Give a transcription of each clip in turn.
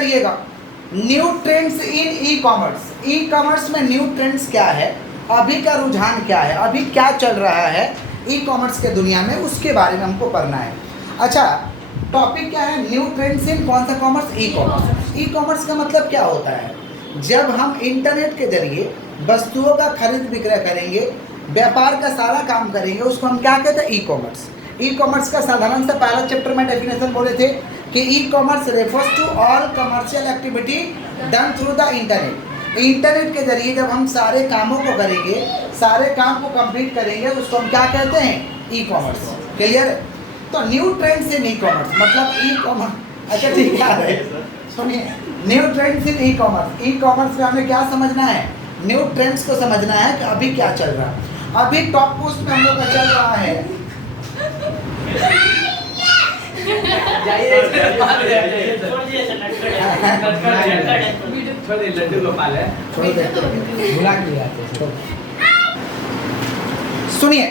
करिएगा new trends in E commerce. E commerce में new trends क्या है, अभी का रुझान क्या है, अभी क्या चल रहा है ई कॉमर्स के दुनिया में, उसके बारे में हमको पढ़ना है। अच्छा, टॉपिक क्या है? न्यू ट्रेंड्स इन कौन सा commerce? E commerce. E commerce का मतलब क्या होता है? जब हम इंटरनेट के जरिए वस्तुओं का खरीद विक्रय करेंगे, व्यापार का सारा काम करेंगे, उसको हम क्या कहते हैं? ई कॉमर्स। ई कॉमर्स का साधारण सा पहला चैप्टर में डेफिनेशन बोले थे कि e commerce refers to all commercial activity done through the internet. Internet के जरिए जब हम सारे कामों को करेंगे, सारे काम को कंप्लीट करेंगे, उसको हम क्या कहते हैं? E commerce. क्लियर है? तो new trends in e commerce मतलब ई कॉमर्स। अच्छा ठीक है, सुनिए, new trends in E commerce. E commerce में हमें क्या समझना है? न्यू ट्रेंड्स को समझना है कि अभी क्या चल रहा है। अभी टॉप पोस्ट में हम लोग का चल रहा है सुनिए,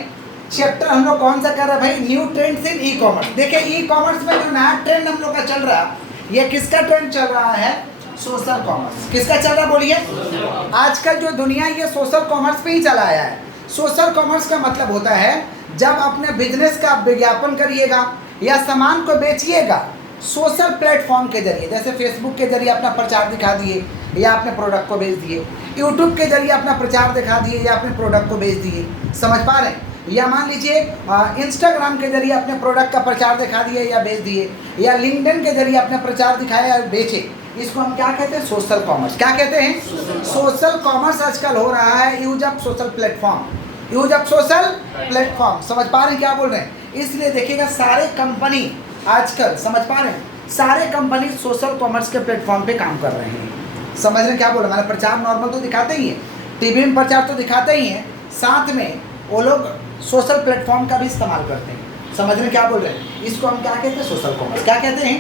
चैप्टर हम लोग कौन सा कर रहे हैं भाई? New trends in e commerce. देखिए, ई कॉमर्स में जो नया ट्रेंड हम लोग का चल रहा है, ये किसका ट्रेंड चल रहा है? Social commerce. किसका चल रहा है बोलिए? आजकल जो दुनिया ये सोशल कॉमर्स पे ही चला आया है। सोशल कॉमर्स का मतलब होता है जब अपने बिजनेस का विज्ञापन करिएगा या सामान को बेचिएगा सोशल प्लेटफॉर्म के जरिए, जैसे फेसबुक के जरिए अपना प्रचार दिखा दिए या अपने प्रोडक्ट को बेच दिए, यूट्यूब के जरिए अपना प्रचार दिखा दिए या अपने प्रोडक्ट को बेच दिए। समझ पा रहे हैं? या मान लीजिए इंस्टाग्राम के जरिए अपने प्रोडक्ट का प्रचार दिखा दिए या बेच दिए, या लिंक्डइन के जरिए अपना प्रचार दिखाया या बेचे। इसको हम क्या कहते हैं? Social commerce. क्या कहते हैं? सोशल कॉमर्स आजकल हो रहा है use of social platform. Use of social platform. समझ पा रहे हैं क्या बोल रहे हैं? इसलिए देखिएगा सारे कंपनी आजकल, समझ पा रहे हैं, सारे कंपनी सोशल कॉमर्स के प्लेटफॉर्म पे काम कर रहे हैं। समझ रहे हैं क्या बोल रहे हैं? हमारा प्रचार नॉर्मल तो दिखाते ही हैं, टीवी में प्रचार तो दिखाते ही हैं, साथ में वो लोग सोशल प्लेटफॉर्म का भी इस्तेमाल करते हैं। समझ रहे हैं क्या बोल रहे हैं? इसको हम क्या कहते हैं? Social commerce. क्या कहते हैं?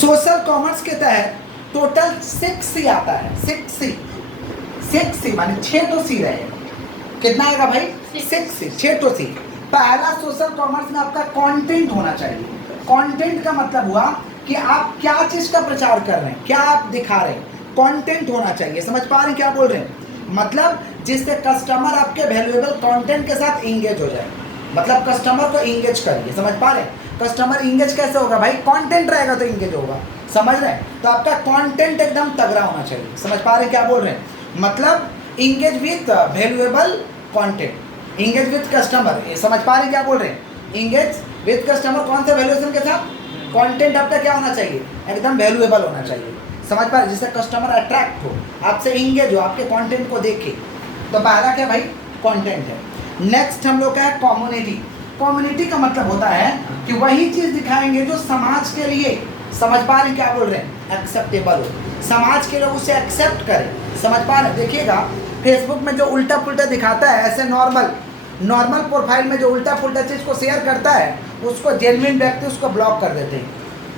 सोशल कॉमर्स के तहत टोटल 6 सी आता है। 6 सी माने 6 तो सी रहेगा। कितना आएगा भाई? 6 सी, 6 तो सी। पहला, सोशल कॉमर्स में आपका कंटेंट होना चाहिए। कंटेंट का मतलब हुआ कि आप क्या चीज का प्रचार कर रहे हैं, क्या आप दिखा रहे हैं, कंटेंट होना चाहिए। समझ पा रहे हैं क्या बोल रहे हैं? मतलब जिससे कस्टमर आपके वैल्यूएबल कंटेंट के साथ इंगेज हो जाए। मतलब कस्टमर को इंगेज करिए। समझ पा रहे हैं? कस्टमर इंगेज कैसे होगा भाई? कंटेंट रहेगा तो इंगेज होगा। समझ रहे हैं? तो आपका कंटेंट एकदम तगड़ा होना चाहिए। समझ पा रहे हैं क्या बोल रहे हैं? मतलब engage with valuable content, engage with customer. समझ पा रहे हैं क्या बोल रहे हैं? इंगेज विथ कस्टमर कौन से वैल्यूएशन के साथ? कंटेंट आपका क्या होना चाहिए? एकदम वैल्यूएबल होना चाहिए। समझ पा रहे? जिससे कस्टमर अट्रैक्ट हो, आपसे इंगेज हो, आपके कंटेंट को देखे। तो पहला क्या भाई? कंटेंट है। नेक्स्ट हम लोग का है कम्युनिटी। कम्युनिटी का मतलब होता है कि वही चीज दिखाएंगे जो समाज के लिए, समझ पा रहे हैं क्या बोल रहे हैं, एक्सेप्टेबल हो, समाज के लोग उसे एक्सेप्ट करें। समझ पा रहे हैं? देखिएगा फेसबुक में जो उल्टा पुल्टा दिखाता है, ऐसे नॉर्मल प्रोफाइल में जो उल्टा पुल्टा चीज़ को शेयर करता है, उसको जेन्युइन व्यक्ति उसको ब्लॉक कर देते हैं,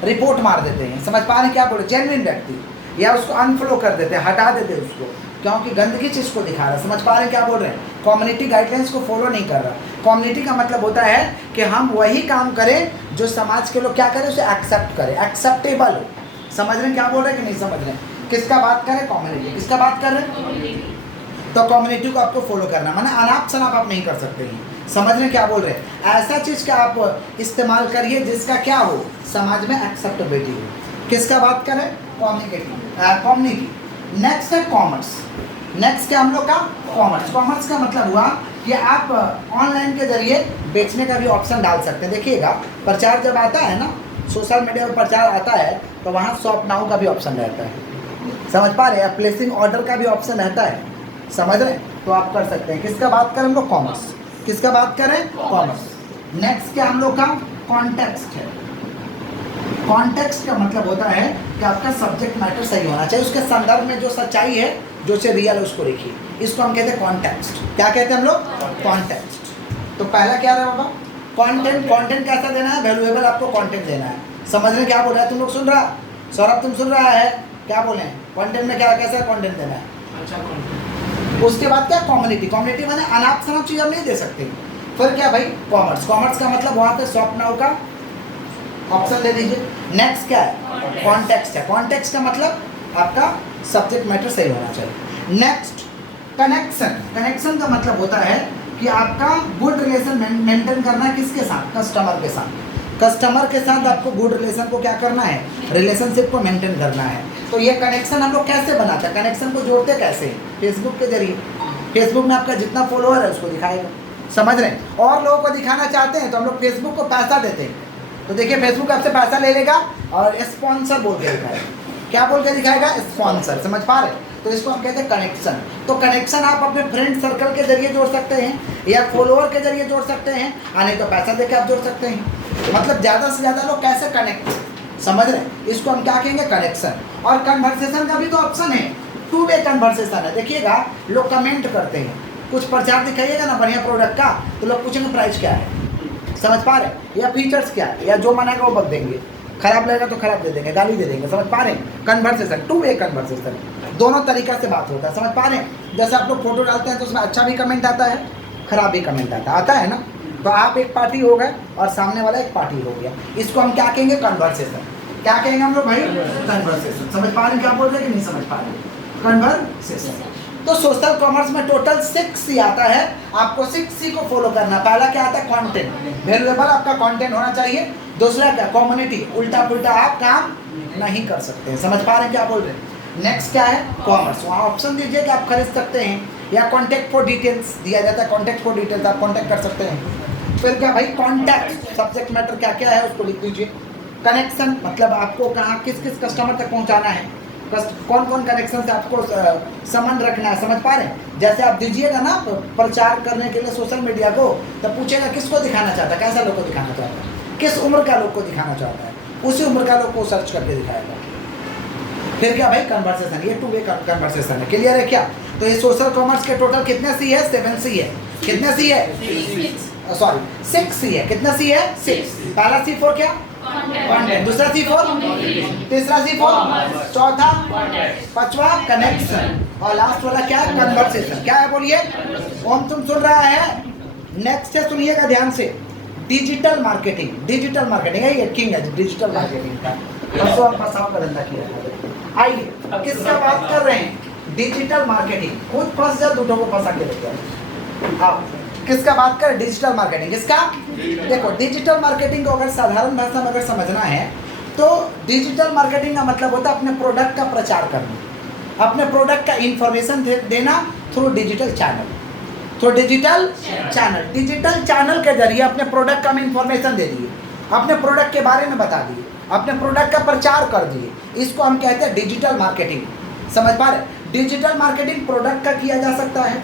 रिपोर्ट मार देते हैं। समझ पा रहे हैं क्या बोल रहे हैं? जेन्युइन व्यक्ति, या उसको अनफॉलो कर देते हैं, हटा देते हैं उसको, क्योंकि गंदगी चीज़ को दिखा रहा है। समझ पा रहे हैं क्या बोल रहे हैं? कम्युनिटी गाइडलाइंस को फॉलो नहीं कर रहा। कम्युनिटी का मतलब होता है कि हम वही काम करें जो समाज के लोग क्या करें, उसे एक्सेप्ट करें, एक्सेप्टेबल हो। समझ रहे हैं क्या बोल रहे हैं कि नहीं समझ रहे हैं? किसका बात करें? कम्युनिटी। किसका बात कर रहे हैं? तो कम्युनिटी को आपको फॉलो करना, माने अनाप शनाप आप नहीं कर सकते हैं। समझ रहे हैं क्या बोल रहे हैं? ऐसा चीज़ का आप इस्तेमाल करिए जिसका क्या हो, समाज में एक्सेप्टेबिलिटी हो। किसका बात करें? कम्युनिटी। नेक्स्ट है कॉमर्स। नेक्स्ट क्या हम लोग का? कॉमर्स। कॉमर्स का मतलब हुआ कि आप ऑनलाइन के जरिए बेचने का भी ऑप्शन डाल सकते हैं। देखिएगा प्रचार जब आता है ना, सोशल मीडिया पर प्रचार आता है, तो वहाँ शॉप नाउ का भी ऑप्शन रहता है। समझ पा रहे हैं? प्लेसिंग ऑर्डर का भी ऑप्शन रहता है। समझ रहे हैं? तो आप कर सकते हैं। किसका बात करें हम लोग? कॉमर्स। किसका बात करें? कॉमर्स। नेक्स्ट क्या हम लोग का? कॉन्टेक्स्ट है। कॉन्टेक्स्ट का मतलब होता है कि आपका सब्जेक्ट मैटर सही होना चाहिए, उसके संदर्भ में जो सच्चाई है, जो से रियल है, उसको लिखिए। इसको हम कहते हैं कॉन्टेक्स्ट। क्या कहते हैं हम लोग? कॉन्टेक्स्ट। तो पहला क्या रहा बाबा? कंटेंट। कंटेंट कैसा देना है? वैल्यूएबल आपको कंटेंट देना है। समझ रहे हैं क्या बोल रहा है? तुम लोग सुन रहा? सौरभ तुम सुन रहा है? क्या बोले? कंटेंट में क्या, कैसा कंटेंट देना है? अच्छा कंटेंट। उसके बाद क्या? कम्युनिटी। कम्युनिटी माने अनाप शनाप चीज़ हम नहीं दे सकते। फिर क्या भाई? कॉमर्स। कॉमर्स का मतलब वहाँ पे शॉप नाउ का ऑप्शन ले लीजिए। नेक्स्ट क्या है? कॉन्टेक्स्ट है। कॉन्टेक्स्ट का मतलब आपका सब्जेक्ट मैटर सही होना चाहिए। Next connection. कनेक्शन का मतलब होता है कि आपका गुड रिलेशन मेंटेन करना है किसके साथ? कस्टमर के साथ। कस्टमर के साथ आपको गुड रिलेशन को क्या करना है? रिलेशनशिप को मेंटेन करना है। तो ये कनेक्शन हम लोग कैसे बनाते हैं? कनेक्शन को जोड़ते कैसे? फेसबुक के जरिए। फेसबुक में आपका जितना फॉलोअर है उसको दिखाएगा, समझ रहे हैं? और लोगों को दिखाना चाहते हैं तो हम लोग फेसबुक को पैसा देते हैं। तो देखिए फेसबुक आपसे पैसा ले लेगा और स्पॉन्सर बोल के दिखाएगा। क्या बोल के दिखाएगा? स्पॉन्सर। समझ पा रहे? तो इसको हम कहते हैं कनेक्शन। तो कनेक्शन आप अपने फ्रेंड सर्कल के जरिए जोड़ सकते हैं या फॉलोअर के जरिए जोड़ सकते हैं, नहीं तो पैसा देके आप जोड़ सकते हैं। मतलब ज़्यादा से ज़्यादा लोग कैसे कनेक्ट, समझ रहे हैं? इसको हम क्या कहेंगे? कनेक्शन। और कन्वर्सेशन का भी तो ऑप्शन है, टू वे कन्वर्सेशन है। देखिएगा लोग कमेंट करते हैं, कुछ प्रचार दिखाइएगा ना बढ़िया प्रोडक्ट का तो लोग पूछेंगे प्राइस क्या है, समझ पा रहे? या फीचर्स क्या है, या जो मनाएगा वो बक देंगे, खराब लगेगा तो खराब दे देंगे, गाली दे देंगे, समझ पा रहे हैं? कन्वर्सेशन, टू वे कन्वर्सेशन, दोनों तरीका से बात होता है, समझ पा रहे हैं? जैसे आप लोग फोटो डालते हैं तो उसमें अच्छा भी कमेंट आता है, खराब भी कमेंट आता है ना। तो आप एक पार्टी हो गए और सामने वाला एक पार्टी हो गया, इसको हम क्या कहेंगे? कन्वर्सेशन। क्या कहेंगे हम लोग भाई? कन्वर्सेशन। समझ पा रहे हैं क्या बोल रहे हैं कि नहीं समझ पा रहे? कन्वर्सेशन। तो सोशल कॉमर्स में टोटल 6C आता है, आपको 6C को फॉलो करना। पहला क्या आता है? कंटेंट, वैल्यूएबल आपका कंटेंट होना चाहिए। दूसरा क्या? कम्युनिटी, उल्टा पुल्टा आप काम नहीं कर सकते हैं, समझ पा रहे हैं क्या बोल रहे हैं? नेक्स्ट क्या है? कॉमर्स। वहाँ ऑप्शन दीजिए कि आप खरीद सकते हैं, या कॉन्टैक्ट फॉर डिटेल्स दिया जाता है, कॉन्टैक्ट फॉर डिटेल्स आप कॉन्टैक्ट कर सकते हैं। फिर क्या भाई? कॉन्टैक्ट, सब्जेक्ट मैटर क्या क्या है उसको लिख दीजिए। कनेक्शन मतलब आपको कहाँ किस किस कस्टमर तक पहुँचाना है, कौन कौन कनेक्शन से आपको संबंध रखना है, समझ पा रहे हैं? जैसे आप दीजिएगा ना प्रचार करने के लिए सोशल मीडिया को, तब पूछेगा किसको दिखाना चाहता है, कैसा लोग को दिखाना चाहता है, किस उम्र का लोग को दिखाना चाहता है, उसी उम्र का लोग को सर्च करके दिखाएगा। फिर क्या भाई? कन्वर्सेशन। ये टू वे कन्वर्सेशन है। क्लियर है क्या? तो ये सोशल कॉमर्स के टोटल कितने C है? 7C है। कितने C है? 6C है। कितना C है? 6। पहला C फॉर क्या? कंटेंट। दूसरा C फॉर, तीसरा C फॉर, चौथा, पांचवा कनेक्शन, और लास्ट वाला क्या है? कन्वर्सेशन। क्या है बोलिए? ओम तुम सुन रहा है? नेक्स्ट है, सुनिएगा ध्यान से, डिजिटल मार्केटिंग। डिजिटल मार्केटिंग है, ये किंग है डिजिटल मार्केटिंग का। परसों हम फंसाओ का धंधा किया है। आइए किसका बात कर रहे हैं? Digital marketing. खुद फंस जाओ, दूसरों को फंसा के लेते हैं। आप किसका बात करें? Digital marketing. किसका? देखो डिजिटल मार्केटिंग को अगर साधारण भाषा में अगर समझना है तो डिजिटल मार्केटिंग का मतलब होता है अपने प्रोडक्ट का प्रचार करना, अपने प्रोडक्ट का इंफॉर्मेशन देना through digital channel. Through digital channel, digital channel के जरिए अपने प्रोडक्ट का इंफॉर्मेशन दे दिए, अपने प्रोडक्ट के बारे में बता दिए, अपने प्रोडक्ट का प्रचार कर दिए। इसको हम कहते हैं डिजिटल मार्केटिंग। समझ पा रहे? डिजिटल मार्केटिंग प्रोडक्ट का किया जा सकता है,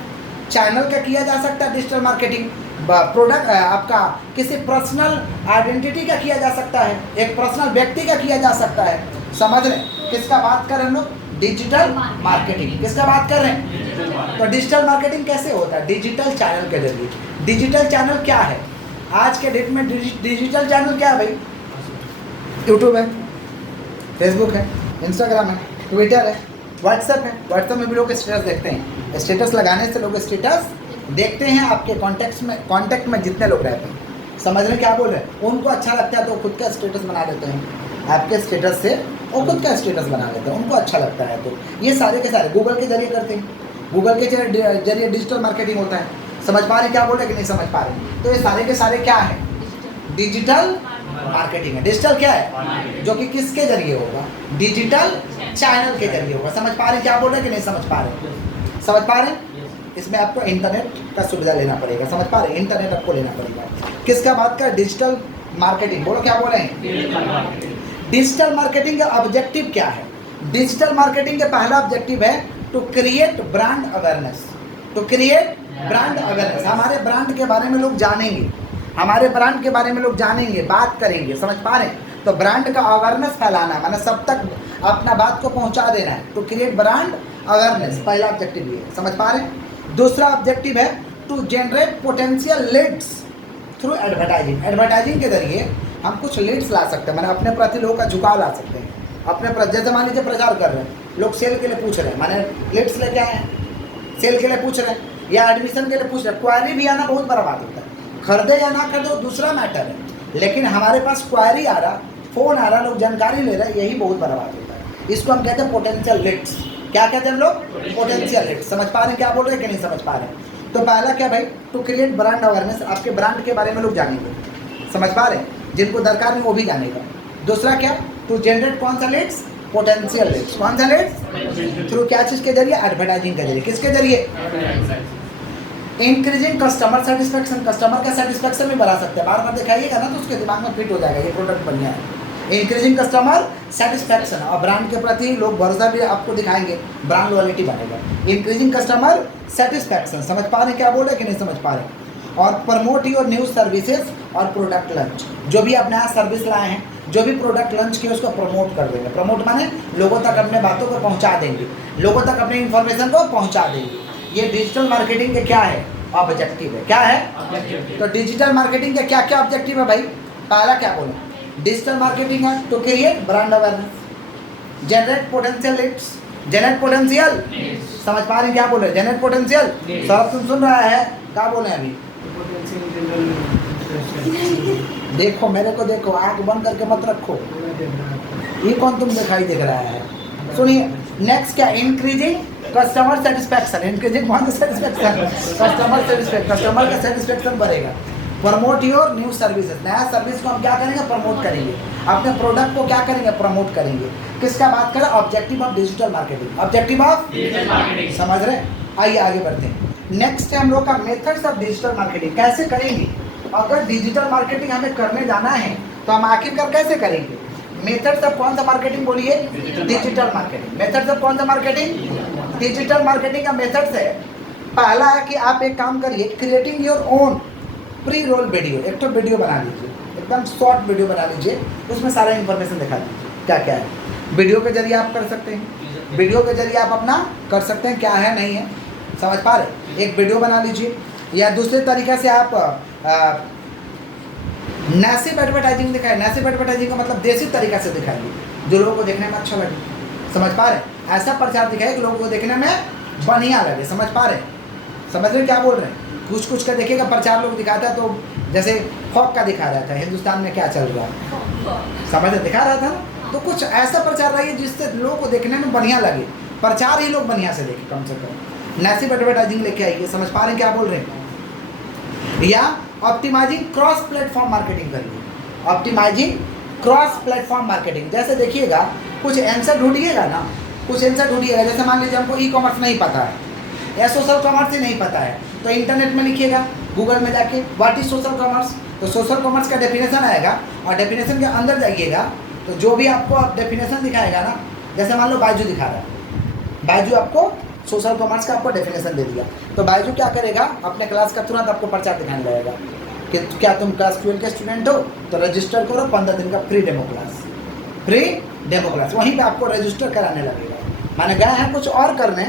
चैनल का किया जा सकता है। डिजिटल मार्केटिंग प्रोडक्ट आपका किसी पर्सनल आइडेंटिटी का किया जा सकता है, एक पर्सनल व्यक्ति का किया जा सकता है। समझ रहे? किसका बात कर रहे हैं हम लोग? Digital marketing. किसका बात कर रहे हैं? तो डिजिटल मार्केटिंग कैसे होता है? डिजिटल चैनल के जरिए। डिजिटल चैनल क्या है आज के डेट में? डिजिटल चैनल क्या है भाई? यूट्यूब है, फेसबुक है, इंस्टाग्राम है, ट्विटर है, व्हाट्सएप है। व्हाट्सएप में भी लोग स्टेटस देखते हैं, स्टेटस लगाने से लोग स्टेटस देखते हैं। आपके कांटेक्ट में जितने लोग रहते हैं, समझ रहे क्या बोल रहे हैं? उनको अच्छा लगता है तो खुद का स्टेटस बना देते हैं। आपके स्टेटस से वो खुद का स्टेटस बना लेते हैं, उनको अच्छा लगता है। तो ये सारे के सारे गूगल के जरिए करते हैं। गूगल के जरिए डिजिटल मार्केटिंग होता है। समझ पा रहे क्या बोल रहे कि नहीं समझ पा रहे? तो ये सारे के सारे क्या है? डिजिटल मार्केटिंग है। डिजिटल क्या है? जो कि किसके जरिए होगा? डिजिटल चैनल के जरिए होगा। समझ पा रहे क्या बोल रहे कि नहीं समझ पा रहे? समझ पा रहे? इसमें आपको इंटरनेट का सुविधा लेना पड़ेगा। समझ पा रहे? इंटरनेट आपको लेना पड़ेगा। किसका बात कर? Digital marketing. बोलो क्या बोले हैं? डिजिटल मार्केटिंग का ऑब्जेक्टिव क्या है? डिजिटल मार्केटिंग का पहला ऑब्जेक्टिव है to create brand awareness. To create brand awareness, हमारे ब्रांड के बारे में लोग जानेंगे, हमारे ब्रांड के बारे में लोग जानेंगे, बात करेंगे। समझ पा रहे? तो ब्रांड का अवेयरनेस फैलाना, माना सब तक अपना बात को पहुंचा देना है। टू क्रिएट ब्रांड अवेयरनेस पहला ऑब्जेक्टिव ये। समझ पा रहे? दूसरा ऑब्जेक्टिव है to generate potential leads through advertising. Advertising के जरिए हम कुछ लीड्स ला सकते हैं, मैंने अपने प्रति लोगों का झुकाव ला सकते हैं। अपने जैसे मान लीजिए प्रचार कर रहे हैं, लोग सेल के लिए पूछ रहे हैं, माने लीड्स लेके आए हैं, सेल के लिए पूछ रहे हैं या एडमिशन के लिए पूछ रहे हैं। क्वारी भी आना बहुत बड़ा बात होता है, खरीदे या ना खरीदे वो दूसरा मैटर है, लेकिन हमारे पास क्वारी आ रहा फ़ोन आ रहा है, लोग जानकारी ले रहे हैं, यही बहुत बड़ा बात होता है। इसको हम कहते हैं पोटेंशियल लीड्स। क्या कहते हैं हम लोग? Potential leads. समझ पा रहे हैं क्या बोल रहे हैं कि नहीं समझ पा रहे हैं? तो पहला क्या भाई, टू क्रिएट ब्रांड अवेयरनेस, आपके ब्रांड के बारे में लोग जानेंगे, समझ पा रहे हैं, जिनको दरकार नहीं वो भी जानेगा। दूसरा क्या, टू जनरेट कौन सा लीड्स? Potential Leeds. कौन सा लीड्स? थ्रू क्या चीज़ के जरिए? एडवर्टाइजिंग के जरिए। किसके जरिए? इंक्रीजिंग कस्टमर सेटिस्फेक्शन, कस्टमर का सेटिस्फेक्शन भी बढ़ा सकते हैं। बार बार दिखाइएगा ना तो उसके दिमाग में फिट हो जाएगा ये प्रोडक्ट बढ़िया है। इंक्रीजिंग कस्टमर सेटिस्फेक्शन, और ब्रांड के प्रति लोग भरोसा भी आपको दिखाएंगे, ब्रांड लॉयल्टी बढ़ेगा। इंक्रीजिंग कस्टमर सेटिस्फेक्शन, समझ पा रहे हैं क्या बोल रहे हैं कि नहीं समझ पा रहे? और प्रमोट योर न्यू सर्विसेज और प्रोडक्ट लॉन्च, जो भी आप नया सर्विस लाए हैं, जो भी प्रोडक्ट लॉन्च किए उसको प्रमोट कर देंगे। प्रमोट माने लोगों तक अपने बातों को पहुंचा देंगे, लोगों तक अपनी इंफॉर्मेशन को पहुंचा देंगे। ये डिजिटल मार्केटिंग के क्या है? ऑब्जेक्टिव है। क्या है? तो डिजिटल मार्केटिंग के क्या क्या ऑब्जेक्टिव है भाई? पहला क्या बोले? डिजिटल मार्केटिंग है to create brand awareness, generate potential leads, generate potential, समझ पा रहे हैं क्या बोल रहे हैं? Generate potential. सब तुम सुन रहा है क्या बोले अभी? देखो मेरे को देखो, आंख बंद करके मत रखो, ये कौन तुम दिखाई दिख रहा है? सुनिए नेक्स्ट क्या, इंक्रीजिंग कस्टमर सेटिस्फेक्शन। इंक्रीजिंग कौन सा सेटिस्फेक्शन? कस्टमर सेटिस्फेक्शन, कस्टमर का सेटिस्फेक्शन बढ़ेगा। प्रमोट योर न्यू सर्विसेज, नया सर्विस को हम क्या करेंगे? प्रमोट करेंगे। अपने प्रोडक्ट को क्या करेंगे? प्रमोट करेंगे। किसका बात करें? Objective of digital marketing, objective of digital marketing, समझ रहे? आइए आगे बढ़ते हैं। नेक्स्ट है हम लोग का मेथड्स ऑफ डिजिटल मार्केटिंग। कैसे करेंगे? अगर डिजिटल मार्केटिंग हमें करने जाना है तो हम आखिरकार कैसे करेंगे? मेथड्स ऑफ कौन सा मार्केटिंग बोलिए? Digital marketing. मेथड्स ऑफ कौन सा मार्केटिंग? डिजिटल मार्केटिंग का मेथड्स है, पहला है कि आप एक काम करिए, creating your own pre roll video. एक तो वीडियो बना लीजिए, एकदम शॉर्ट वीडियो बना लीजिए, उसमें सारा इन्फॉर्मेशन दिखा दीजिए क्या क्या है। वीडियो के जरिए आप कर सकते हैं, वीडियो के जरिए आप अपना कर सकते हैं क्या है नहीं है, समझ पा रहे? एक वीडियो बना लीजिए, या दूसरे तरीके से आप नेसिव एडवर्टाइजिंग दिखाए। नेसिव एडवर्टाइजिंग का मतलब देसी तरीका से दिखाइए जो लोगों को देखने में अच्छा लगे, समझ पा रहे? ऐसा प्रचार दिखाए कि लोगों को देखने में बढ़िया लगे, समझ पा रहे? समझ रहे क्या बोल रहे हैं? कुछ कुछ का देखिएगा प्रचार लोग दिखाता है, तो जैसे फॉक का दिखा रहा था, हिंदुस्तान में क्या चल रहा है, समझ रहे? दिखा रहा था ना, तो कुछ ऐसा प्रचार रहिए जिससे लोगों को देखने में बढ़िया लगे, प्रचार ही लोग बढ़िया से देखें कम से कम। नेसिव एडवर्टाइजिंग लेके आइए, समझ पा रहे हैं क्या बोल रहे हैं? या ऑप्टिमाइजिंग क्रॉस प्लेटफॉर्म मार्केटिंग करिए। ऑप्टिमाइजिंग क्रॉस प्लेटफॉर्म मार्केटिंग, जैसे देखिएगा कुछ आंसर ढूंढिएगा ना, कुछ आंसर ढूंढिएगा, जैसे मान लीजिए हमको ई कॉमर्स नहीं पता है या सोशल कॉमर्स ही नहीं पता है, तो इंटरनेट में लिखिएगा, गूगल में जाके व्हाट इज सोशल कॉमर्स, तो सोशल कॉमर्स का डेफिनेशन आएगा, और डेफिनेशन के अंदर जाइएगा तो जो भी आपको डेफिनेशन दिखाएगा ना, जैसे मान लो बायजू दिखा रहा है, बायजू आपको सोशल कॉमर्स का आपको डेफिनेशन दे दिया, तो बायजू क्या करेगा? अपने क्लास का तुरंत आपको प्रचार दिखाने लगेगा कि क्या तुम क्लास 12 के स्टूडेंट हो, तो रजिस्टर करो, 15 दिन का free demo class, free demo class, वहीं पे आपको रजिस्टर कराने लगेगा। माने गए हैं कुछ और करने,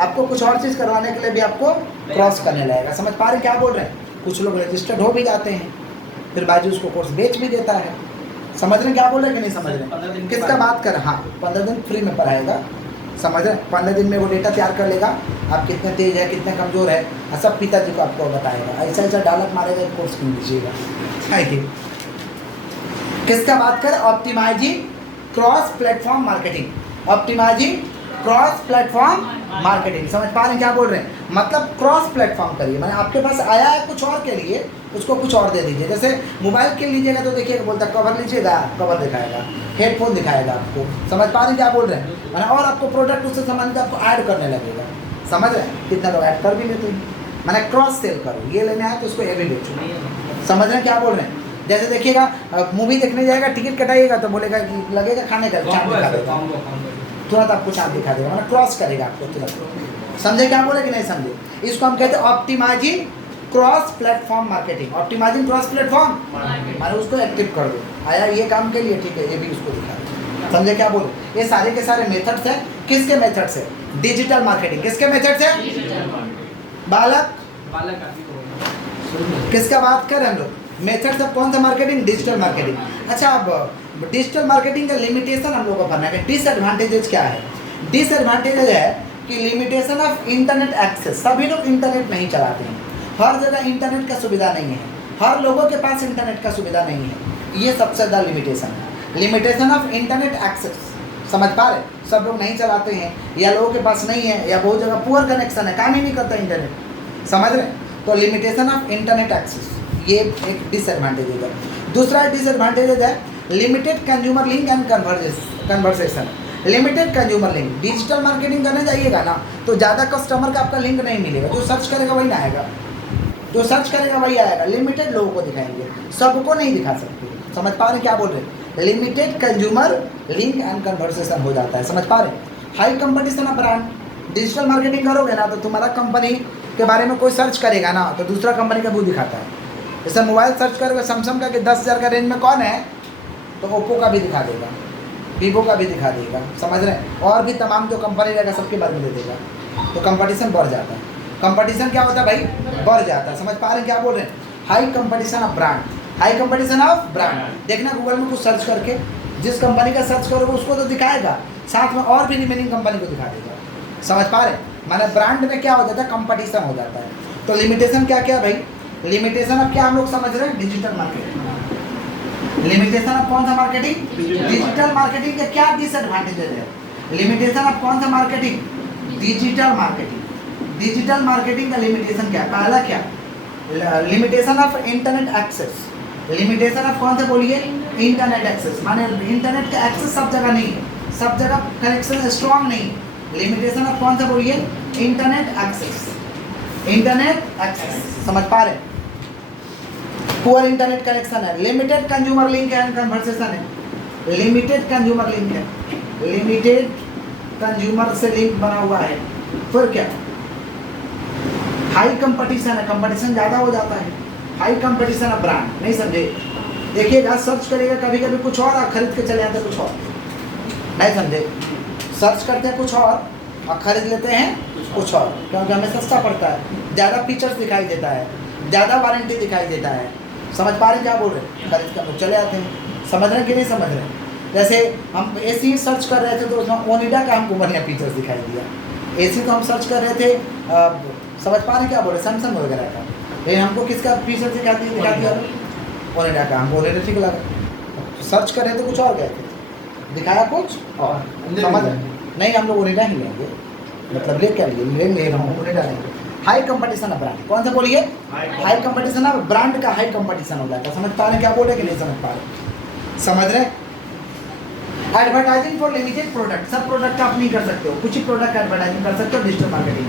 आपको कुछ और चीज़ करवाने के लिए भी आपको क्रॉस करने लगेगा, समझ पा रहे क्या बोल रहे हैं? कुछ लोग रजिस्टर्ड हो भी जाते हैं, फिर बायजू उसको कोर्स बेच भी देता है, समझ रहे क्या बोल रहे हैं कि नहीं समझ रहे? किसका बात कर? हाँ, 15 दिन फ्री में पढ़ाएगा, समझ रहे? 15 दिन में वो डेटा तैयार कर लेगा, आप कितने तेज है, कितने कमज़ोर है, और सब पिताजी को आपको बताएगा। ऐसा ऐसा डायलॉग मारेगा, एक कोर्स सुन लीजिएगा। आइए, किसका बात कर? Optimising cross platform marketing. Optimising cross platform marketing, समझ पा रहे हैं क्या बोल रहे हैं? मतलब क्रॉस प्लेटफॉर्म करिए, मैंने आपके पास आया है कुछ और के लिए, उसको कुछ और दे दीजिए। जैसे मोबाइल के लीजिएगा तो देखिएगा, बोलता कवर लीजिएगा, कवर दिखाएगा, हेडफोन दिखाएगा आपको, समझ पा रहे हैं क्या बोल रहे हैं? मैंने और आपको प्रोडक्ट उससे संबंधित आपको ऐड करने लगेगा, समझ रहे हैं? कितने लोग ऐड कर भी लेते हैं। मैंने क्रॉस सेल करो, ये लेने आया तो उसको ये भी बेचो, समझ रहे हैं क्या बोल रहे हैं? जैसे देखिएगा मूवी देखने जाएगा, टिकट कटाइएगा तो बोलेगा कि लगेगा खाने का, चाट दिखा देगा, तुरंत आपको चाट दिखा देगा, मतलब क्रॉस करेगा आपको तुरंत। समझे क्या बोले कि नहीं समझे? इसको हम कहते हैं optimising cross platform marketing. Optimising cross platform माने उसको एक्टिव कर दो, आया ये काम के लिए, ठीक है, ये भी उसको दिखा दो, समझे क्या बोले? ये सारे के सारे मेथड्स हैं, किसके मेथड्स है? Digital marketing. किसके मेथड्स है? बालक किसका बात कर रहे हैं हम लोग? मेथड्स ऑफ कौन सा मार्केटिंग? Digital marketing. अच्छा, अब डिजिटल मार्केटिंग का लिमिटेशन हम लोग को पढ़ना है। डिसएडवांटेजेस क्या है? डिसएडवांटेजेस है कि लिमिटेशन ऑफ इंटरनेट एक्सेस, सभी लोग इंटरनेट नहीं चलाते हैं, हर जगह इंटरनेट का सुविधा नहीं है, हर लोगों के पास इंटरनेट का सुविधा नहीं है, ये सबसे ज़्यादा लिमिटेशन है। लिमिटेशन ऑफ इंटरनेट एक्सेस, समझ पा रहे, सब लोग नहीं चलाते हैं या लोगों के पास नहीं है या बहुत जगह पुअर कनेक्शन है, काम ही नहीं करता इंटरनेट, समझ रहे। तो लिमिटेशन ऑफ इंटरनेट एक्सेस ये एक डिसएडवांटेज है। दूसरा डिसएडवांटेज है limited consumer link and conversation. Limited consumer link, digital marketing करने जाइएगा ना तो ज़्यादा कस्टमर का आपका लिंक नहीं मिलेगा, जो सर्च करेगा वही ना आएगा, जो सर्च करेगा वही आएगा। लिमिटेड लोगों को दिखाएंगे, सबको नहीं दिखा सकते, समझ पा रहे क्या बोल रहे। Limited consumer link and conversation हो जाता है, समझ पा रहे। High competition of brand, digital marketing करोगे ना तो तुम्हारा कंपनी के बारे में कोई सर्च करेगा ना तो दूसरा कंपनी का व्यू दिखाता है। जैसे मोबाइल सर्च करोगे सैमसंग का कि 10,000 का रेंज में कौन है तो ओप्पो का भी दिखा देगा, वीवो का भी दिखा देगा, समझ रहे हैं। और भी तमाम जो कंपनी रहेगा सबके बारे में दे देगा, तो कंपटीशन बढ़ जाता है। कंपटीशन क्या होता है भाई, बढ़ जाता है, समझ पा रहे हैं क्या बोल रहे हैं। High competition of brand, high competition of brand. देखना गूगल में कुछ सर्च करके जिस कंपनी का सर्च करोगे उसको तो दिखाएगा, साथ में और भी रिमेनिंग कंपनी को दिखा देगा, समझ पा रहे हैं। माने ब्रांड में क्या हो जाता है, कंपटीशन हो जाता है। तो लिमिटेशन क्या क्या भाई, लिमिटेशन अब क्या हम लोग समझ रहे हैं, डिजिटल मार्केटिंग। लिमिटेशन ऑफ कौन सा मार्केटिंग, डिजिटल मार्केटिंग के क्या डिसएडवांटेजेस है। लिमिटेशन ऑफ कौन सा marketing, digital marketing. Digital marketing का लिमिटेशन क्या, पहला क्या, limitation of internet access. Limitation of कौन सा बोलिए, इंटरनेट एक्सेस, माने इंटरनेट का एक्सेस सब जगह नहीं, सब जगह कनेक्शन स्ट्रॉन्ग नहीं। लिमिटेशन ऑफ कौन सा बोलिए, इंटरनेट एक्सेस, इंटरनेट एक्सेस, समझ पा रहे। पुअर इंटरनेट कनेक्शन है। Limited consumer link and conversation है, लिमिटेड कंज्यूमर लिंक है, लिमिटेड कंज्यूमर से लिंक बना हुआ है। फिर क्या, हाई कंपटीशन है, कंपटीशन ज़्यादा हो जाता है। हाई कंपटीशन ऑफ ब्रांड, नहीं समझे, देखिएगा सर्च करिएगा कभी कभी कुछ और खरीद के चले आते कुछ और, नहीं समझे। सर्च करते हैं कुछ और खरीद लेते हैं कुछ और, क्योंकि हमें सस्ता पड़ता है, ज़्यादा फीचर्स दिखाई देता है, ज़्यादा वारंटी दिखाई देता है, समझ पा रहे हैं क्या बोल रहे हैं। खरीद कर चले आते हैं, समझ रहे हैं कि नहीं समझ रहे हैं। जैसे हम एसी सर्च कर रहे थे तो उसमें ओनिडा का हमको बढ़िया फीचर्स दिखाई दिया। एसी तो हम सर्च कर रहे थे, समझ पा रहे हैं क्या बोल रहे, सैमसंग वगैरह का, लेकिन हमको किसका फीचर दिखा दिया, ओनिडा का। हमको ओनिडा ठीक लगा, सर्च कर रहे थे कुछ और गए थे, दिखाया कुछ और, समझ नहीं, हम लोग ओनिडा ही लेंगे, मतलब ले क्या ले रहा हूँ, ओनिडा लेंगे। हाई कंपटीशन ऑफ ब्रांड, कौन सा बोलिए, हाई कंपटीशन ऑफ ब्रांड का हाई कंपटीशन हो जाता है, समझ पा रहे हैं क्या बोले कि नहीं समझ पा रहे, समझ रहे। एडवर्टाइजिंग फॉर लिमिटेड प्रोडक्ट, सब प्रोडक्ट का आप नहीं कर सकते हो, कुछ ही प्रोडक्ट का एडवर्टाइजिंग कर सकते हो डिजिटल मार्केटिंग।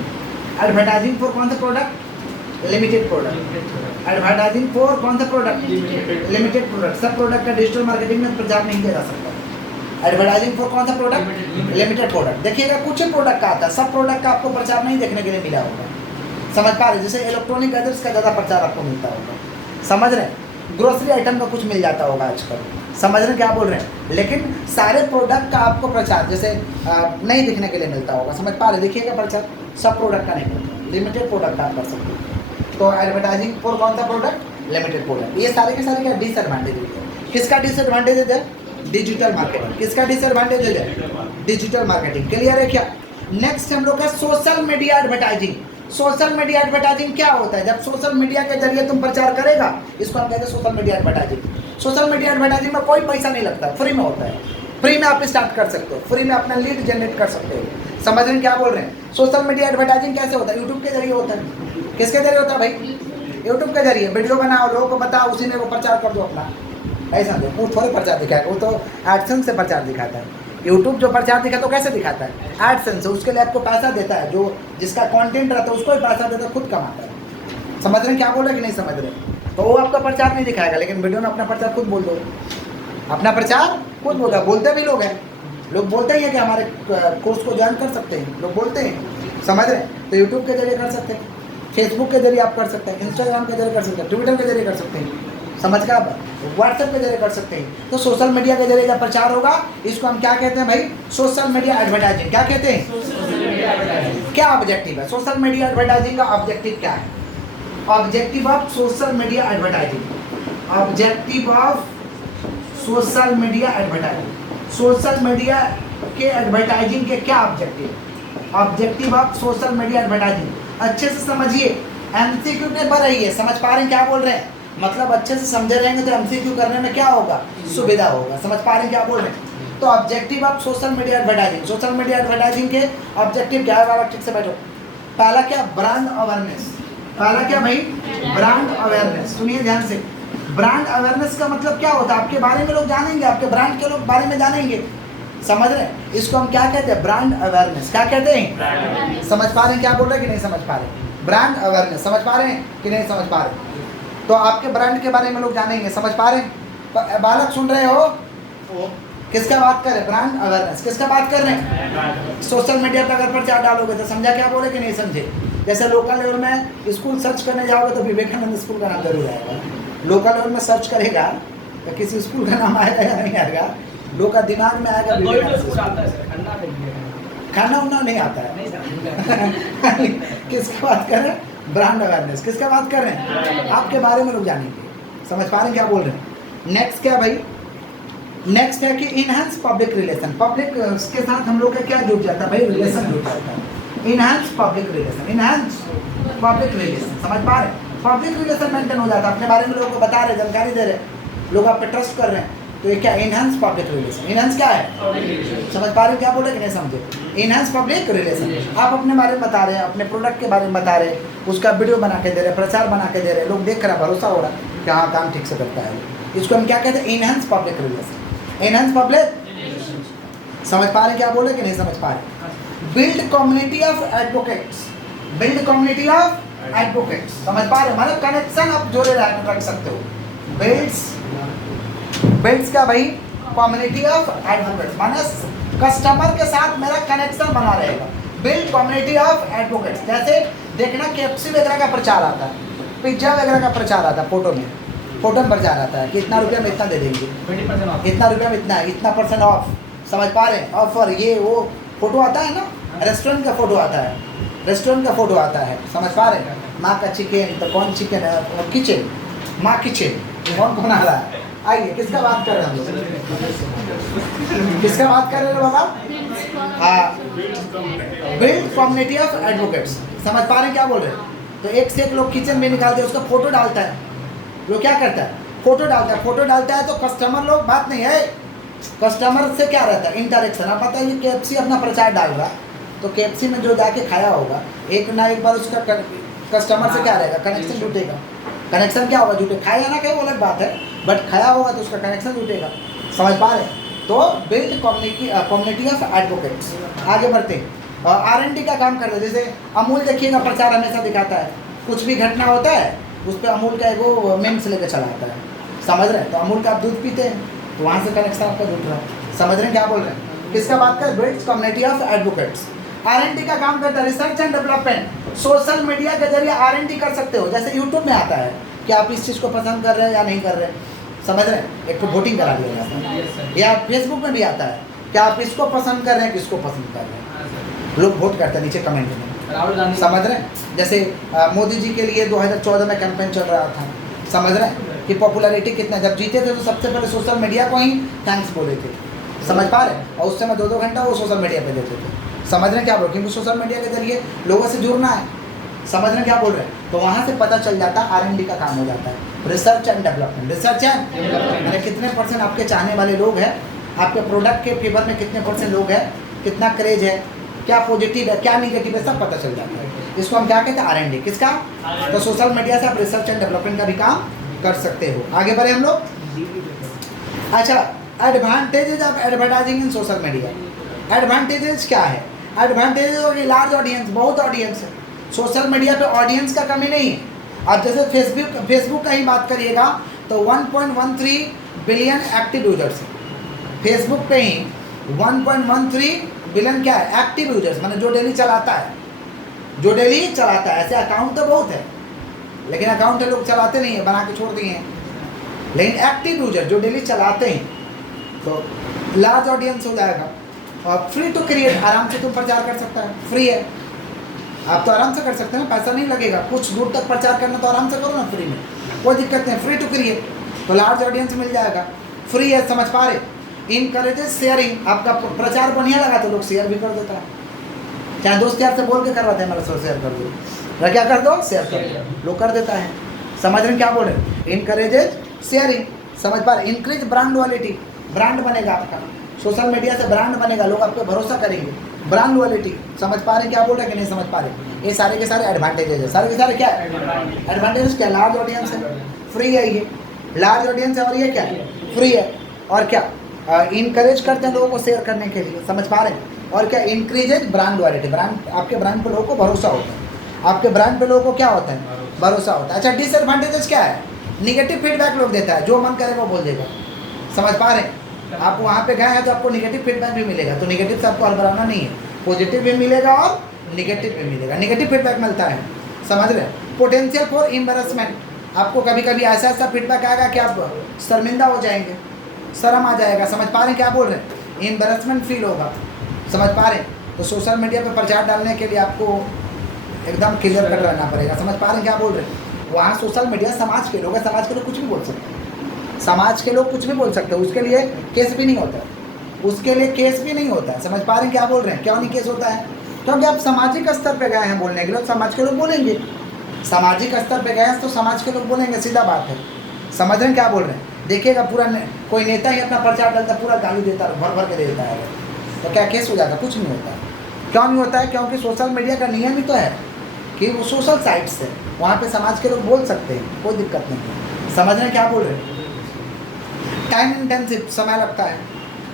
एडवर्टाइजिंग फॉर कौन सा product, limited product. Advertising for कौन सा प्रोडक्ट, लिमिटेड प्रोडक्ट। सब प्रोडक्ट का डिजिटल मार्केटिंग में प्रचार नहीं किया जा सकता। एडवर्टाइजिंग फॉर कौन सा प्रोडक्ट, लिमिटेड प्रोडक्ट। देखिएगा कुछ ही प्रोडक्ट का आता है, सब प्रोडक्ट का आपको प्रचार नहीं देखने के लिए मिला होगा, समझ पा रहे। जैसे इलेक्ट्रॉनिक गैजेट्स का ज़्यादा प्रचार आपको मिलता होगा, समझ रहे। ग्रोसरी आइटम का कुछ मिल जाता होगा आजकल, समझ रहे क्या बोल रहे हैं। लेकिन सारे प्रोडक्ट का आपको प्रचार जैसे नहीं दिखने के लिए मिलता होगा, समझ पा रहे। देखिएगा प्रचार सब प्रोडक्ट का नहीं मिलता, लिमिटेड प्रोडक्ट का आप कर सकते हो। तो एडवर्टाइजिंग फॉर कौन सा प्रोडक्ट, लिमिटेड प्रोडक्ट। ये सारे के सारे क्या डिसएडवांटेज है। किसका डिसएडवांटेज है, डिजिटल मार्केटिंग। किसका डिसएडवांटेज है, डिजिटल मार्केटिंग। क्लियर है क्या। नेक्स्ट हम लोग का social media advertising. Social media advertising क्या होता है, जब सोशल मीडिया के जरिए तुम प्रचार करेगा, इसको हम कहते हैं social media advertising. Social media advertising में कोई पैसा नहीं लगता, फ्री में होता है, फ्री में आप स्टार्ट कर सकते हो, फ्री में अपना लीड जनरेट कर सकते हो, समझ रहे हैं क्या बोल रहे हैं। सोशल मीडिया एडवर्टाइजिंग कैसे होता है, यूट्यूब के जरिए होता है। किसके जरिए होता है भाई, यूट्यूब के जरिए। वीडियो बनाओ, लोगों को बताओ, उसी में वो प्रचार कर दो अपना, ऐसा दो। वो थोड़े प्रचार दिखाएगा, वो तो एडसेंस से प्रचार दिखाता है। यूट्यूब जो प्रचार दिखा तो कैसे दिखाता है, एडसेंस से। उसके लिए आपको पैसा देता है, जो जिसका कंटेंट रहता है उसको ही पैसा देता है, खुद कमाता है। समझ रहे हैं क्या बोल रहे कि नहीं समझ रहे। तो वो आपका प्रचार नहीं दिखाएगा, लेकिन वीडियो में अपना प्रचार खुद बोल दो, अपना प्रचार खुद बोल दो। बोलते भी लोग हैं, लोग बोलते ही हैं कि हमारे कोर्स को ज्वाइन कर सकते हैं, लोग बोलते हैं, समझ रहे हैं। तो यूट्यूब के जरिए कर सकते हैं, फेसबुक के जरिए आप कर सकते हैं, इंस्टाग्राम के जरिए कर सकते हैं, ट्विटर के जरिए कर सकते हैं, समझ का, व्हाट्सएप के जरिए कर सकते हैं। तो सोशल मीडिया के जरिए जब प्रचार होगा, इसको हम क्या कहते हैं भाई, सोशल मीडिया एडवर्टाइजिंग। क्या कहते हैं, क्या ऑब्जेक्टिव है सोशल मीडिया एडवर्टाइजिंग का, ऑब्जेक्टिव क्या है, objective of social media advertising. Objective of social media advertising, social media के एडवर्टाइजिंग के क्या objective, objective of social media advertising. अच्छे से समझिए, एमसीक्यू पे बढ़ रही है, समझ पा रहे हैं क्या बोल रहे हैं। मतलब अच्छे से समझे रहेंगे तो एमसीक्यू करने में क्या होगा, सुविधा होगा। समझ पा रहे हैं क्या बोल रहे हैं? तो objective of social media advertising, social media advertising के ऑब्जेक्टिव क्या है वाला, ठीक से बैठो। पहला क्या, ब्रांड अवेयरनेस। पहला क्या भाई, ब्रांड अवेयरनेस। सुनिए ध्यान से, ब्रांड अवेयरनेस का मतलब क्या होता है, आपके बारे में लोग जानेंगे, आपके ब्रांड के लोग बारे में जानेंगे। समझ रहे हैं? इसको हम क्या कहते हैं, ब्रांड अवेयरनेस। क्या कहते हैं? समझ पा रहे हैं क्या बोल रहे हैं कि नहीं समझ पा रहे? ब्रांड अवेयरनेस समझ पा रहे हैं कि नहीं समझ पा रहे? तो आपके ब्रांड के बारे में लोग जानेंगे, समझ पा रहे हैं? बालक सुन रहे हो? किसका बात कर रहे हैं, ब्रांड अवेयरनेस। किसका बात कर रहे हैं? सोशल मीडिया पर अगर प्रचार डालोगे तो समझा क्या बोले कि नहीं समझे? जैसे लोकल लेवल में स्कूल सर्च करने जाओगे तो विवेकानंद स्कूल का नाम जरूर आएगा। लोकल लेवल में सर्च करेगा तो किसी स्कूल का नाम आएगा या नहीं आएगा, लोग का दिमाग में आएगा खाना उना नहीं आता है। किसका बात कर रहे हैं, ब्रांड अवेयरनेस। किसका बात कर रहे हैं, आपके बारे में लोग जानेंगे। समझ पा रहे हैं क्या बोल रहे हैं? नेक्स्ट क्या भाई, नेक्स्ट है कि इनहेंस पब्लिक रिलेशन। पब्लिक के साथ हम लोग का क्या जुड़ जाता है भाई, रिलेशन जुड़ जाता है। Enhance public relation, enhance public relation. समझ पा रहे हैं? पब्लिक रिलेशन मेंटेन हो जाता है, अपने बारे में लोगों को बता रहे, जानकारी दे रहे, लोग आप पे ट्रस्ट कर रहे हैं, तो ये क्या, इनहेंस पब्लिक रिलेशन। इनहेंस क्या है, समझ पा रहे हैं क्या बोल रहे कि नहीं समझे? Enhance public relation. आप अपने बारे में बता रहे हैं, अपने प्रोडक्ट के बारे में बता रहे, उसका वीडियो बना के दे रहे, प्रचार बना के दे रहे, लोग देख रहे, भरोसा हो रहा है कि हाँ काम ठीक से करता है। इसको हम क्या कहते हैं, enhance public relation. Enhance public. समझ पा रहे क्या बोले कि नहीं समझ पा रहे? Build community of advocates, build community of advocates. समझ पा रहे, मतलब कनेक्शन आप जोड़े रख सकते हो। बिल्ड्स, बिल्ड्स क्या भाई, कम्युनिटी ऑफ एडवोकेट्स, माने कस्टमर के साथ मेरा कनेक्शन बना रहेगा। Build community of advocates. जैसे देखना KFC वगैरह का प्रचार आता है, पिज्जा वगैरह का प्रचार आता है, फोटो में प्रचार आता है कि इतना रुपया में इतना दे देंगे, इतना रुपया में इतना, इतना % ऑफ। समझ पा रहे हैं? ऑफर, ये वो फोटो आता है ना, रेस्टोरेंट का फोटो आता है, रेस्टोरेंट का फोटो आता है। समझ पा रहे हैं? माँ का चिकन, तो कौन चिकन है, किचन, माँ किचन, कौन आ रहा है? आइए, किसका बात कर रहे हैं हम लोग, किसका बात कर रहे हैं बाबा? हाँ, बिल्ड कम्युनिटी ऑफ एडवोकेट्स। समझ पा रहे हैं क्या बोल रहे हैं? तो एक से एक लोग किचन में निकालते हैं, उसका फोटो डालता है, वो क्या करता है, फोटो डालता है। फोटो डालता है तो कस्टमर लोग, बात नहीं है, कस्टमर से क्या रहता है, इंटरेक्शन। आप पता है ये KFC अपना प्रचार डाल रहा है, तो KFC में जो जाके खाया होगा एक ना एक बार उसका कस्टमर से क्या रहेगा, कनेक्शन जुटेगा। कनेक्शन क्या होगा, जुटे, खाया ना खाया वो अलग बात है, बट खाया होगा तो उसका कनेक्शन जुटेगा। समझ पा रहे हैं? तो बिल्ड कम्युनिटी ऑफ एडवोकेट्स। आगे बढ़ते हैं, R&D का काम कर रहे हैं। जैसे अमूल देखिएगा, प्रचार हमेशा दिखाता है, कुछ भी घटना होता है उस पर अमूल का एगो मेम्स लेकर चला आता है। समझ रहे हैं? तो अमूल का आप दूध पीते हैं तो वहाँ से कनेक्शन आपका जुट रहा है। समझ रहे हैं क्या बोल रहे हैं? किसका बात करें, builds community of advocates. R&D का काम करता है, research and development. Social media के जरिए R&D कर सकते हो। जैसे यूट्यूब में आता है कि आप इस चीज़ को पसंद कर रहे हैं या नहीं कर रहे हैं। समझ रहे हैं? एक तो वोटिंग करा दिया जाता है। या फेसबुक में भी आता है कि आप इसको पसंद कर रहे हैं, किसको पसंद कर रहे हैं, लोग वोट करते हैं नीचे कमेंट में। समझ रहे हैं? जैसे मोदी जी के लिए 2014 में कैंपेन चल रहा था। समझ रहे हैं कि पॉपुलैरिटी कितना, जब जीते थे तो सबसे पहले सोशल मीडिया को ही थैंक्स बोले थे। समझ पा रहे हैं? और उस समय 2-2 घंटा वो सोशल मीडिया पे देते थे। समझ रहे हैं क्या बोल रहे हैं? क्योंकि सोशल मीडिया के जरिए लोगों से जुड़ना है। समझ रहे हैं क्या बोल रहे हैं? तो वहाँ से पता चल जाता है, R&D का काम हो जाता है, research and development. Research and मैंने कितने % आपके चाहने वाले लोग हैं, आपके प्रोडक्ट के फेवर में कितने % लोग हैं, कितना क्रेज है, क्या पॉजिटिव है, क्या निगेटिव है, सब पता चल जाता है। इसको हम क्या कहते हैं, R&D। किसका? तो सोशल मीडिया से आप रिसर्च एंड डेवलपमेंट का भी काम कर सकते हो। आगे बढ़े हम लोग। अच्छा, advantages of advertising in social media. Advantages क्या है? एडवांटेजेज होगी लार्ज ऑडियंस, बहुत ऑडियंस है। सोशल मीडिया पे ऑडियंस का कमी नहीं है। अब जैसे फेसबुक का ही बात करिएगा तो 1.13 बिलियन एक्टिव यूजर्स है फेसबुक पे ही। 1.13 बिलियन क्या है, एक्टिव यूजर्स, माने जो डेली चलाता है, जो डेली चलाता है। ऐसे अकाउंट तो बहुत है, लेकिन अकाउंट लोग चलाते नहीं है, बना के छोड़ दिए हैं। लेकिन एक्टिव यूजर जो डेली चलाते हैं, तो लार्ज ऑडियंस हो जाएगा। और फ्री टू क्रिएट, आराम से तुम प्रचार कर सकता है, फ्री है, आप तो आराम से कर सकते हैं, पैसा नहीं लगेगा। कुछ दूर तक प्रचार करना तो आराम से करो ना, फ्री में, कोई दिक्कत नहीं। फ्री टू क्रिएट, तो लार्ज ऑडियंस मिल जाएगा, फ्री है। समझ पा रहे? इनकरेजेस शेयरिंग, आपका प्रचार बढ़िया लगा तो लोग शेयर भी कर देता है। चाहे दोस्त यार से बोल के करवाते हैं, मेरा शेयर कर दो, क्या कर दो, शेयर कर दो, लोग कर देता है। समझ रहे हैं क्या बोल रहे हैं? इनकरेजेज शेयरिंग, समझ पा रहे? इंक्रीज ब्रांड लॉयल्टी, ब्रांड बनेगा आपका, सोशल मीडिया से ब्रांड बनेगा, लोग आप पे भरोसा करेंगे, ब्रांड लॉयल्टी। समझ पा रहे हैं क्या बोल रहे हैं कि नहीं समझ पा रहे? ये सारे के सारे एडवांटेजेस है, सारे के सारे क्या है एडवांटेजेस? क्या? लार्ज ऑडियंस है, फ्री है, ये लार्ज ऑडियंस है और ये क्या है फ्री है, और क्या इनकरेज करते हैं लोगों को शेयर करने के लिए, समझ पा रहे हैं? और क्या? इंक्रीजेज ब्रांड लॉयल्टी, ब्रांड आपके ब्रांड पे लोगों को भरोसा होता है, आपके ब्रांड पे लोगों को क्या होता है भरोसा होता है। अच्छा, डिसएडवांटेजेस क्या है? निगेटिव फीडबैक लोग देता है, जो मन करे वो बोल देगा, समझ पा रहे हैं? आप वहाँ पे गए हैं तो आपको निगेटिव फीडबैक भी मिलेगा, तो निगेटिव से आपको हड़बड़ाना नहीं है, पॉजिटिव भी मिलेगा और निगेटिव भी मिलेगा, निगेटिव फीडबैक मिलता है, समझ रहे हैं? पोटेंशियल फॉर एम्बैरेसमेंट, आपको कभी कभी ऐसा ऐसा फीडबैक आएगा कि आप शर्मिंदा हो जाएंगे, शर्म आ जाएगा, समझ पा रहे हैं क्या बोल रहे हैं? एम्बैरेसमेंट फील होगा, समझ पा रहे हैं? तो सोशल मीडिया पे प्रचार डालने के लिए आपको एकदम क्लियर कट रहना पड़ेगा, समझ पा रहे हैं क्या बोल रहे हैं? वहाँ सोशल मीडिया समाज के लोग हैं, समाज के लोग कुछ भी बोल सकते हैं, समाज के लोग कुछ भी बोल सकते हैं, उसके लिए केस भी नहीं होता है, उसके लिए केस भी नहीं होता है, समझ पा रहे हैं क्या बोल रहे हैं? क्यों नहीं केस होता है? क्योंकि आप सामाजिक स्तर पे गए हैं बोलने के लिए, समाज के लोग बोलेंगे, सामाजिक स्तर पे गए हैं तो समाज के लोग बोलेंगे, सीधा बात है, समझ रहे हैं क्या बोल रहे हैं? देखिएगा पूरा कोई नेता ही अपना प्रचार डालता पूरा गाली देता है, भर भर के दे देता है, तो क्या केस हो जाता? कुछ नहीं होता। क्यों नहीं होता है? क्योंकि सोशल मीडिया का नियम ही तो है कि वो सोशल साइट्स है, वहाँ पे समाज के लोग बोल सकते हैं, कोई दिक्कत नहीं है, समझ रहे हैं क्या बोल रहे हैं? टाइम इंटेंसिव, समय लगता है,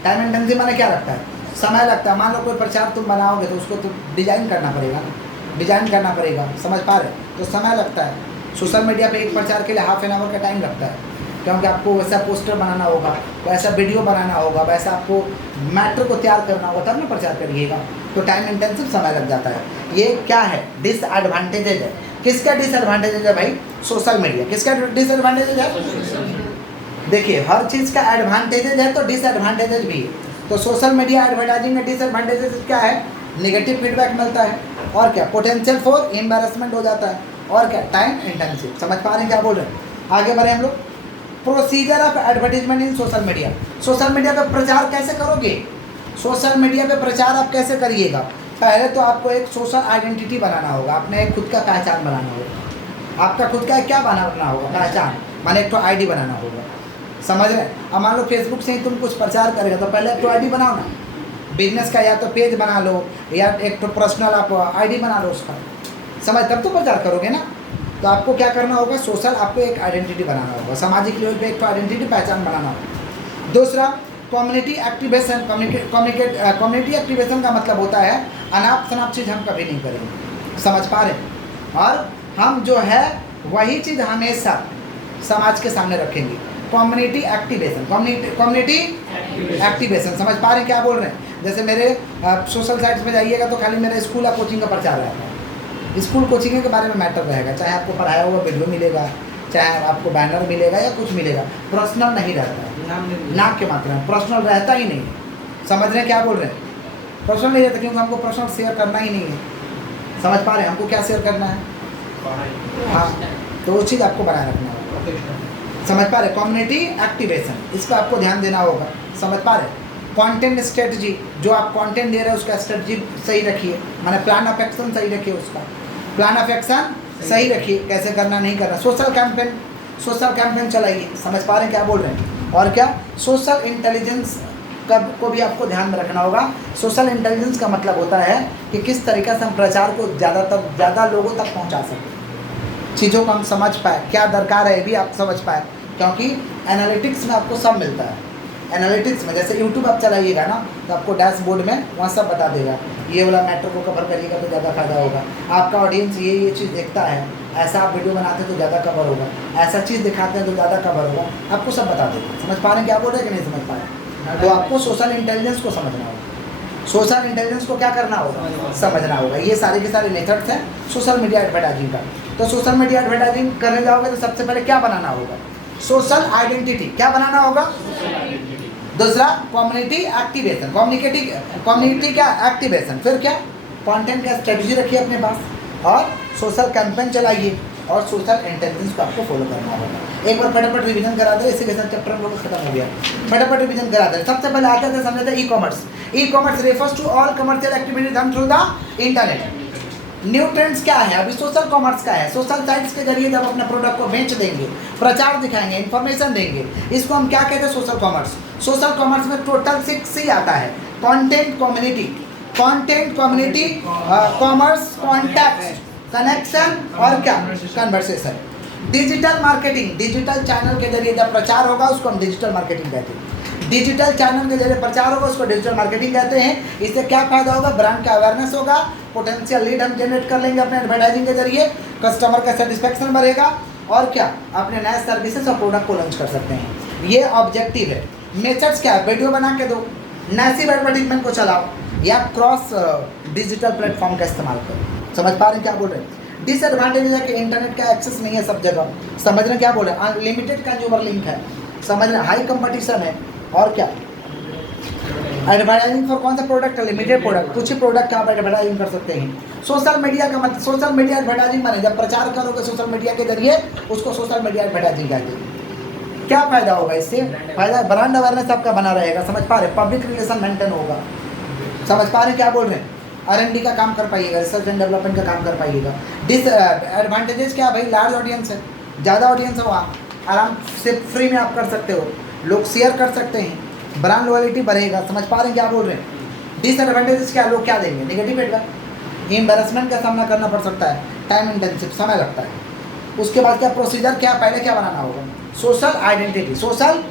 टाइम इंटेंसिव माने क्या लगता है? समय लगता है। मान लो कोई प्रचार तुम बनाओगे तो उसको तो डिजाइन करना पड़ेगा ना, डिजाइन करना पड़ेगा, समझ पा रहे? तो समय लगता है। सोशल मीडिया पे एक प्रचार के लिए हाफ एन आवर का टाइम लगता है, क्योंकि आपको वैसा पोस्टर बनाना होगा, वैसा वीडियो बनाना होगा, वैसा आपको मैटर को तैयार करना होगा, तब ना प्रचार करिएगा, तो टाइम इंटेंसिव समय लग जाता है। ये क्या है? डिसएडवांटेजेज है। किसका डिसएडवांटेजेज है भाई? Social media. किसका डिसएडवांटेजेज है? देखिए, हर चीज़ का एडवांटेजेज है तो डिसएडवांटेजेज भी है। तो सोशल मीडिया एडवर्टाइजिंग में डिसएडवांटेजेज क्या है? नेगेटिव फीडबैक मिलता है, और क्या? पोटेंशियल फॉर एम्बैरेसमेंट हो जाता है, और क्या? Time intensive. समझ पा रहे हैं क्या बोल रहे हैं? आगे बढ़े हम लोग। Procedure of advertisement in social media. Social media पे प्रचार कैसे करोगे? सोशल मीडिया पे प्रचार आप कैसे करिएगा? पहले तो आपको एक सोशल आइडेंटिटी बनाना होगा, आपने एक खुद का पहचान बनाना होगा। आपका खुद का क्या बनाना होगा? पहचान, माने एक तो आईडी बनाना होगा, समझ रहे हैं? अब मान लो फेसबुक से ही तुम कुछ प्रचार करेगा तो पहले एक तो आईडी बनाओ ना, बिजनेस का या तो पेज बना लो या एक तो पर्सनल आप आईडी बना लो उसका, समझ, तब तो प्रचार करोगे ना। तो आपको क्या करना होगा? सोशल आपको एक आइडेंटिटी बनाना होगा, सामाजिक लेवल पे एक तो आइडेंटिटी पहचान बनाना होगा। दूसरा, कम्युनिटी एक्टिवेशन। कम्युनिटी एक्टिवेशन का मतलब होता है अनाप शनाप चीज़ हम कभी नहीं करेंगे, समझ पा रहे हैं? और हम जो है वही चीज़ हमेशा समाज के सामने रखेंगे। कम्युनिटी एक्टिवेशन, कम्युनिटी एक्टिवेशन, समझ पा रहे हैं क्या बोल रहे हैं? जैसे मेरे सोशल साइट्स पे जाइएगा तो खाली मेरा स्कूल या कोचिंग का प्रचार रहेगा, स्कूल कोचिंग के बारे में मैटर रहेगा, चाहे आपको पढ़ाया हुआ वीडियो मिलेगा, चाहे आपको बैनर मिलेगा या कुछ मिलेगा, पर्सनल नहीं रहता है, नाम के मात्रा में पर्सनल रहता ही नहीं, समझ रहे हैं क्या बोल रहे हैं? पर्सनल नहीं रहता क्योंकि हमको पर्सनल शेयर करना ही नहीं है, समझ पा रहे हैं? हमको क्या शेयर करना है? हाँ, तो वो चीज़ आपको बनाए रखना होगा, समझ पा रहे? कम्युनिटी एक्टिवेशन, इस पर आपको ध्यान देना होगा, समझ पा रहे? कंटेंट स्ट्रेटजी, जो आप कंटेंट दे रहे हैं उसका स्ट्रेटजी सही रखिए, माने प्लान ऑफ एक्शन सही रखिए, उसका प्लान ऑफ एक्शन सही रखिए, कैसे करना नहीं करना। सोशल कैंपेन चलाइए, समझ पा रहे हैं क्या बोल रहे हैं? और क्या? सोशल इंटेलिजेंस को भी आपको ध्यान में रखना होगा। सोशल इंटेलिजेंस का मतलब होता है कि किस तरीक़े से हम प्रचार को ज़्यादा लोगों तक पहुँचा सकें, चीज़ों को हम समझ पाए, क्या दरकार है ये भी आप समझ पाए, क्योंकि एनालिटिक्स में आपको सब मिलता है। एनालिटिक्स में जैसे यूट्यूब आप चलाइएगा ना तो आपको डैशबोर्ड में वहाँ सब बता देगा, ये वाला मैटर को कवर करिएगा तो ज़्यादा फायदा होगा, आपका ऑडियंस ये चीज़ देखता है, ऐसा आप वीडियो बनाते हैं तो ज़्यादा कवर होगा, ऐसा चीज़ दिखाते हैं तो ज़्यादा कवर होगा, आपको सब बता देगा। समझ पा रहे हैं क्या बोल रहे हैं कि नहीं समझ पा रहे? तो आपको सोशल इंटेलिजेंस को समझना होगा, सोशल इंटेलिजेंस को क्या करना होगा? समझना होगा। ये सारे के सारे मेथड्स हैं सोशल मीडिया एडवर्टाइजिंग का। तो सोशल मीडिया एडवर्टाइजिंग करने जाओगे तो सबसे पहले क्या बनाना होगा? Social identity. क्या बनाना होगा? दूसरा, कम्युनिटी एक्टिवेशन, कम्युनिटी का एक्टिवेशन। फिर क्या? कंटेंट का स्ट्रेटजी रखिए अपने पास, और सोशल कैंपेन चलाइए, और सोशल इंटेलिजेंस को आपको फॉलो करना होगा। एक बार फटाफट रिवीजन करा दे, इसी के साथ चैप्टर हम लोग खत्म हो गया। फटाफट रिवीजन करा दे। सबसे पहले आते थे समझते e commerce. E commerce refers to all commercial activity done through the internet. New trends क्या है? अभी सोशल कॉमर्स का है। सोशल साइट्स के जरिए जब अपने प्रोडक्ट को बेच देंगे, प्रचार दिखाएंगे, इन्फॉर्मेशन देंगे, इसको हम क्या कहते हैं? Social commerce. सोशल कॉमर्स में टोटल 6C आता है। Content community, commerce, contact, connection और क्या? Conversation. Digital marketing, digital channel के जरिए जब प्रचार होगा उसको हम डिजिटल मार्केटिंग कहते हैं। डिजिटल चैनल के जरिए प्रचार होगा उसको डिजिटल मार्केटिंग कहते हैं। इससे क्या फायदा होगा? ब्रांड का अवेयरनेस होगा, पोटेंशियल लीड हम जनरेट कर लेंगे अपने एडवर्टाइजिंग के जरिए, कस्टमर का सेटिस्फेक्शन बढ़ेगा और क्या? अपने नए सर्विसेज और प्रोडक्ट को लॉन्च कर सकते हैं। ये ऑब्जेक्टिव है। मेथड्स क्या है? वीडियो बना के दो, मैसिव एडवर्टीजमेंट को चलाओ या क्रॉस डिजिटल प्लेटफॉर्म का इस्तेमाल करो। समझ पा रहे हैं क्या बोल रहे हैं? डिसएडवांटेज है कि इंटरनेट का एक्सेस नहीं है सब जगह। समझ रहे हैं क्या बोल रहे हैं? अनलिमिटेड कंज्यूमर लिंक है। समझ रहे हैं? हाई कंपटीशन है और क्या? एडवर्टाइजिंग फॉर कौन सा प्रोडक्ट? लिमिटेड प्रोडक्ट, कुछ ही प्रोडक्ट आप एडवर्टाइजिंग कर सकते हैं। सोशल मीडिया का मतलब सोशल मीडिया एडवर्टाइजिंग माने जब प्रचार करोगे सोशल मीडिया के जरिए उसको सोशल मीडिया एडवर्टाइजिंग कहते हैं। क्या फायदा होगा इससे? फायदा ब्रांड अवेयरनेस आपका बना रहेगा। समझ पा रहे? पब्लिक रिलेशन मेंटेन होगा। समझ पा रहे क्या बोल रहे हैं? R&D का काम कर पाइएगा, रिसर्च एंड डेवलपमेंट का काम कर पाइएगा। एडवांटेजेस क्या भाई? लार्ज ऑडियंस है, ज़्यादा ऑडियंस है, वहाँ आराम से फ्री में आप कर सकते हो, लोग शेयर कर सकते हैं, ब्रांड लॉयल्टी बढ़ेगा। समझ पा रहे हैं क्या बोल रहे हैं? डिसएडवांटेजेस क्या? लोग क्या देंगे? नेगेटिव फीडबैक, एम्बैरेसमेंट का सामना करना पड़ सकता है, टाइम इंटेंसिव, समय लगता है। उसके बाद क्या प्रोसीजर? क्या पहले क्या बनाना होगा? सोशल आइडेंटिटी, सोशल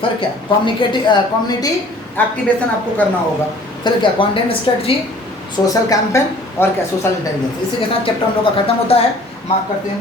फिर क्या? कम्युनिटी एक्टिवेशन आपको करना होगा। फिर क्या? कंटेंट स्ट्रेटजी, सोशल कैंपेन और क्या? Social intelligence. इसी के साथ चैप्टर हम लोग का खत्म होता है। मार्क करते हैं।